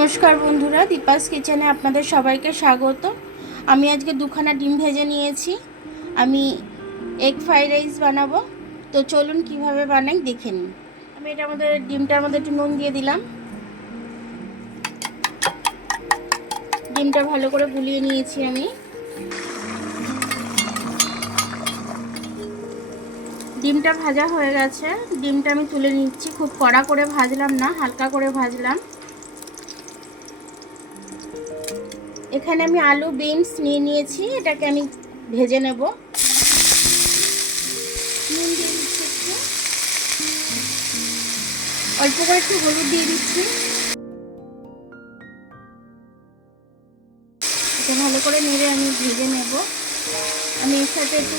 নমস্কার বন্ধুরা, দীপাস কিচেনে আপনাদের সবাইকে স্বাগত। আমি আজকে দুখানা ডিম ভেজে নিয়েছি। আমি এগ ফ্রাইড রাইস বানাবো, তো চলুন কিভাবে বানাই দেখে নিন। আমি ডিমটার মধ্যে একটু নুন দিয়ে দিলাম। ডিমটা ভালো করে গুলিয়ে নিয়েছি আমি। ডিমটা ভাজা হয়ে গেছে, ডিমটা আমি তুলে নিচ্ছি। খুব কড়া করে ভাজলাম না, হালকা করে ভাজলাম। এখানে আমি আলু বিনস নিয়ে নিয়েছি, এটাকে আমি ভেজে নেব। নুন দিয়ে দিচ্ছি, অল্প করে একটু হলুদ দিয়ে দিচ্ছি। এটা ভালো করে নেড়ে আমি ভেজে নেব। আমি এর সাথে একটু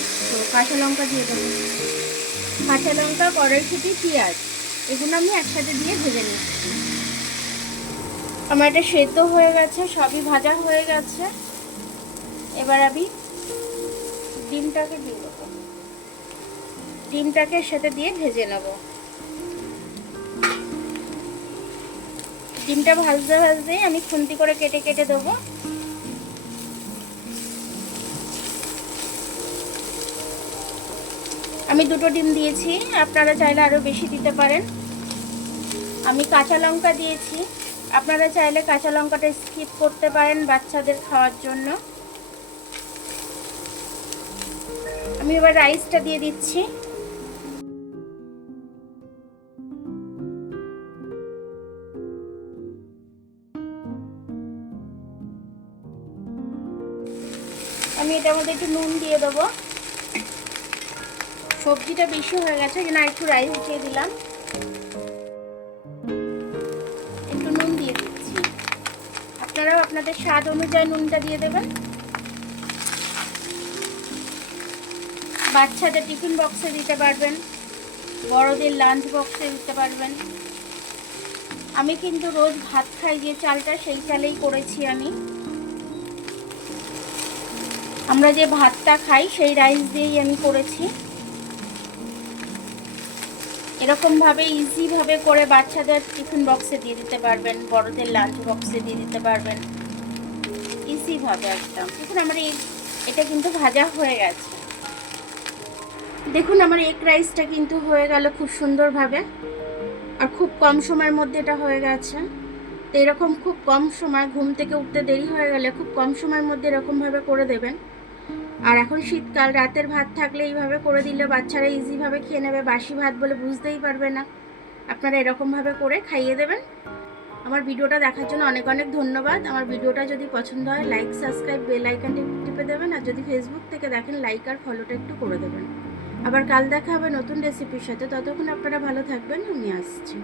কাঁচা লঙ্কা দিয়ে দেবো। কাঁচা লঙ্কা, কড়াইশুঁটি, পেঁয়াজ এগুলো আমি একসাথে দিয়ে ভেজে নিচ্ছি। আমার এটা সেদ্ধ হয়ে গেছে, সবই ভাজা হয়ে গেছে। এবার আমি ডিমটাকে দিয়ে দেবো। ডিমটাকে সাথে দিয়ে ভেজে নেব। ডিমটা ভাজতে ভাজতে আমি খুন্তি করে কেটে কেটে দেবো। আমি দুটো ডিম দিয়েছি, আপনারা চাইলে আরও বেশি দিতে পারেন। আমি কাঁচা লঙ্কা দিয়েছি, আপনারা চাইলে কাঁচা লঙ্কাটা স্কিপ করতে পারেন বাচ্চাদের খাওয়ার জন্য। আমি এবার রাইসটা দিয়ে দিচ্ছি। আমি এটার মধ্যে একটু নুন দিয়ে দেবো। সবজিটা বেশি হয়ে গেছে, যেন একটু রাইস দিয়ে দিলাম। একটু নুন দিয়ে দিচ্ছি, আপনারাও আপনাদের স্বাদ অনুযায়ী নুনটা দিয়ে দেবেন। বাচ্চাদের টিফিন বক্সে দিতে পারবেন, বড়দের লাঞ্চ বক্সে দিতে পারবেন। আমি কিন্তু রোজ ভাত খাই যে চালটা, সেই চালেই করেছি আমি। আমরা যে ভাতটা খাই সেই রাইস দিয়েই আমি করেছি। এরকমভাবে ইজিভাবে করে বাচ্চাদের টিফিন বক্সে দিয়ে দিতে পারবেন, বড়দের লাঞ্চ বক্সে দিয়ে দিতে পারবেন ইজিভাবে একদম। দেখুন আমার এটা কিন্তু ভাজা হয়ে গেছে। দেখুন আমার এগ রাইসটা কিন্তু হয়ে গেল খুব সুন্দরভাবে, আর খুব কম সময়ের মধ্যে এটা হয়ে গেছে। তো এরকম খুব কম সময়, ঘুম থেকে উঠতে দেরি হয়ে গেলে খুব কম সময়ের মধ্যে এরকমভাবে করে দেবেন। আর এখন শীতকাল, রাতের ভাত থাকলে এইভাবে করে দিলে বাচ্চারা ইজিভাবে খেয়ে নেবে, বাসি ভাত বলে বুঝতেই পারবে না। আপনারা এরকমভাবে করে খাইয়ে দেবেন। আমার ভিডিওটা দেখার জন্য অনেক অনেক ধন্যবাদ। আমার ভিডিওটা যদি পছন্দ হয় লাইক, সাবস্ক্রাইব, বেল আইকনটি টিপে দেবেন। আর যদি ফেসবুক থেকে দেখেন লাইক আর ফলোটা একটু করে দেবেন। আবার কাল দেখা হবে নতুন রেসিপির সাথে। ততক্ষণ আপনারা ভালো থাকবেন, আমি আসছি।